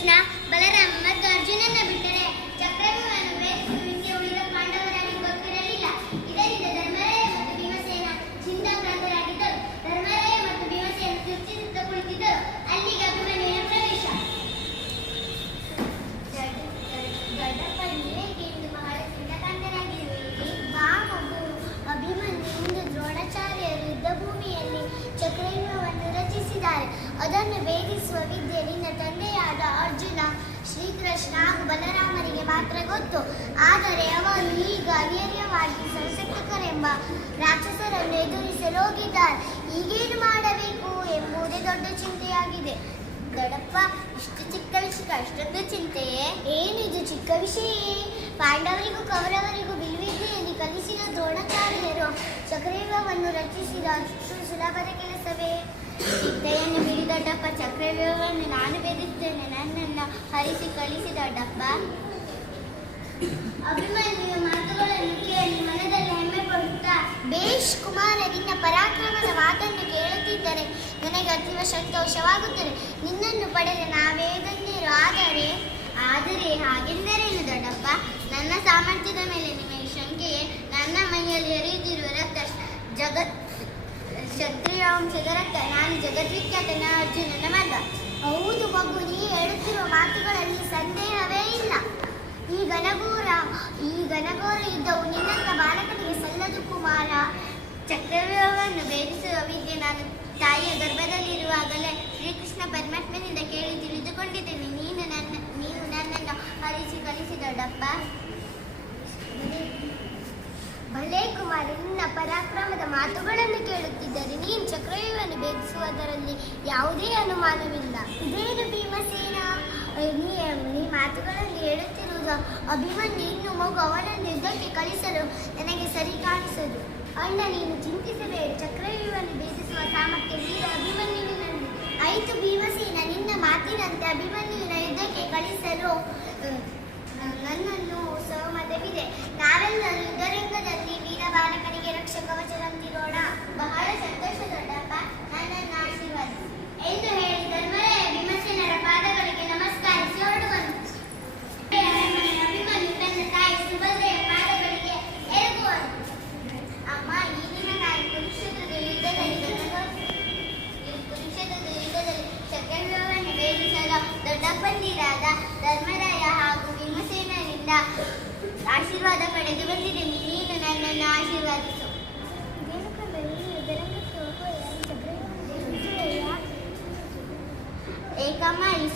ಕೃಷ್ಣ ಬಲರಾಮ ಮತ್ತು ಅರ್ಜುನನ ಬಿಟ್ಟರೆ ಅದನ್ನು ಭೇದಿಸುವ ವಿದ್ಯೆ ನಿನ್ನ ತಂದೆಯಾದ ಅರ್ಜುನ ಶ್ರೀಕೃಷ್ಣ ಹಾಗೂ ಬಲರಾಮನಿಗೆ ಮಾತ್ರ ಗೊತ್ತು. ಆದರೆ ಅವರು ಈಗ ಅನಿರ್ಯವಾಗಿ ಸಂಸಕ್ತಕರೆಂಬ ರಾಕ್ಷಸರನ್ನು ಎದುರಿಸಲು ಹೋಗಿದ್ದಾರೆ ಈಗೇನು ಮಾಡಬೇಕು ಎಂಬುದೇ ದೊಡ್ಡ ಚಿಂತೆಯಾಗಿದೆ. ದೊಡ್ಡಪ್ಪ, ಇಷ್ಟು ಚಿಕ್ಕ ವಿಷಯ, ಅಷ್ಟೊಂದು ಚಿಂತೆಯೇ ಏನಿದು ಚಿಕ್ಕ ವಿಷಯ? ಪಾಂಡವರಿಗೂ ಕೌರವರಿಗೂ ಬಿಲ್ವಿದ್ಯೆಯಲ್ಲಿ ಕಲಿಸಿದ ದ್ರೋಣಾಚಾರ್ಯರು ಚಕ್ರವ್ಯೂಹವನ್ನು ರಚಿಸಿದ ಅಷ್ಟು ಸುಲಭದ ಕೆಲಸವೇ? ಚಿಂತೆಯನ್ನು ಹಿಡಿದ ದೊಡ್ಡಪ್ಪ ಚಕ್ರವ್ಯೂಹವನ್ನು ನಾನು ಬೆದರಿಸ್ತೇನೆ ನನ್ನನ್ನು ಹರಿಸಿ ಕಳಿಸಿ ದೊಡ್ಡಪ್ಪ ಅಭಿಮನ್ಯು ಮಾತುಗಳನ್ನು ಕೇಳಿ ಮನದಲ್ಲಿ ಹೆಮ್ಮೆ ಪಡುತ್ತಾ, ಬೇಷ್ ಕುಮಾರ ನಿನ್ನ ಪರಾಕ್ರಮದ ಮಾತನ್ನು ಕೇಳುತ್ತಿದ್ದರೆ ನನಗೆ ಅತೀವ ಸಂತೋಷವಾಗುತ್ತದೆ. ನಿನ್ನನ್ನು ಪಡೆದ ನಾವೇ ಆದರೆ ಆದರೆ ಹಾಗೆಂದರೇನು ದೊಡ್ಡಪ್ಪ ನನ್ನ ಸಾಮರ್ಥ್ಯದ ಮೇಲೆ ನಿಮಗೆ ಶಂಕೆಯೇ. ನನ್ನ ಮೈಯಲ್ಲಿ ಹರಿಯುತ್ತಿರುವ ರಕ್ತ ಜಗತ್ ಕ್ಷತ್ರಿಯ ವಂಶದ ನಾನು ಜಗದ್ವಿಖ್ಯಾತನ ಅರ್ಜುನನ ಮಗ ಹೌದು ಮಗು, ನೀ ಹೇಳುತ್ತಿರುವ ಮಾತುಗಳಲ್ಲಿ ಸಂದೇಹವೇ ಇಲ್ಲ. ಈ ಘನಘೋರ ಈ ಘನಘೋರ ಯುದ್ಧವು ನಿನ್ನಂತ ಬಾಲಕನಿಗೆ ಸಲ್ಲದು ಕುಮಾರ. ಚಕ್ರವ್ಯೂಹವನ್ನು ಭೇದಿಸುವ ವಿದ್ಯೆ ನಾನು ತಾಯಿಯ ಗರ್ಭದಲ್ಲಿರುವಾಗಲೇ ಶ್ರೀಕೃಷ್ಣ ಪರಮಾತ್ಮನಿಂದ ಕೇಳಿ ತಿಳಿದುಕೊಂಡಿದ್ದೇನೆ. ನೀನು ನನ್ನ, ನೀನು ನನ್ನನ್ನು ಹರಿಸಿ ಕಲಿಸಿದ ದೊಡ್ಡಪ್ಪ ಭಲೇ ಕುಮಾರ ನಿನ್ನ ಪರಾಕ್ರಮದ ಮಾತುಗಳನ್ನು ಕೇಳುತ್ತಿದ್ದರೆ ನೀನು ಚಕ್ರವ್ಯೂಹವನ್ನು ಭೇದಿಸುವುದರಲ್ಲಿ ಯಾವುದೇ ಅನುಮಾನವಿಲ್ಲ. ಇದೇನು ಭೀಮಸೇನ? ನೀ ಮಾತುಗಳಲ್ಲಿ ಹೇಳುತ್ತಿರುವುದು ಅಭಿಮನ್ಯು ಇನ್ನು ಮಗು ಅವನನ್ನು ಯುದ್ಧಕ್ಕೆ ಕಳಿಸಲು ನನಗೆ ಸರಿ ಕಾಣಿಸದು. ಅಣ್ಣ, ನೀನು ಚಿಂತಿಸಬೇಡ. ಚಕ್ರವ್ಯೂಹವನ್ನು ಭೇದಿಸುವ ಸಾಮರ್ಥ್ಯ ವೀರ ಅಭಿಮನ್ಯುವಿನಲ್ಲಿ ಆಯಿತು ಭೀಮಸೇನ, ನಿನ್ನ ಮಾತಿನಂತೆ ಅಭಿಮನ್ಯುವಿನ ಯುದ್ಧಕ್ಕೆ ಕಳಿಸಲು ನನ್ನನ್ನು ಸಹಮತವಿದೆ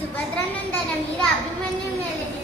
ಏಕಮ್ಮ ಈ ಸುಭದ್ರಾನಂದನ ವೀರ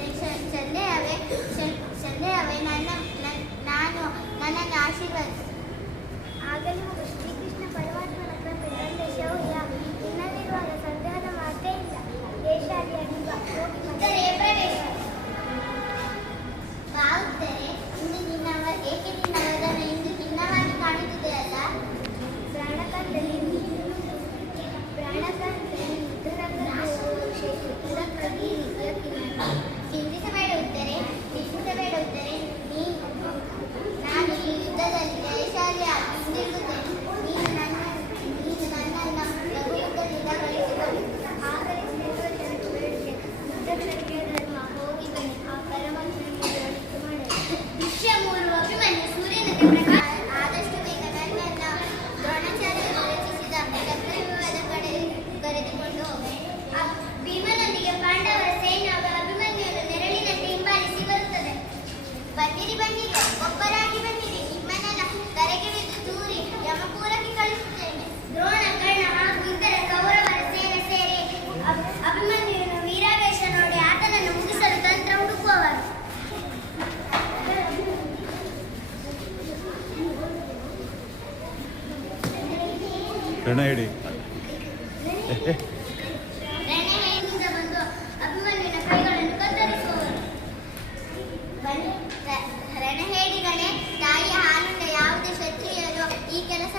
Thank you. ಯಾವುದೇ ಕ್ಷತ್ರಿಯರು ಈ ಕೆಲಸ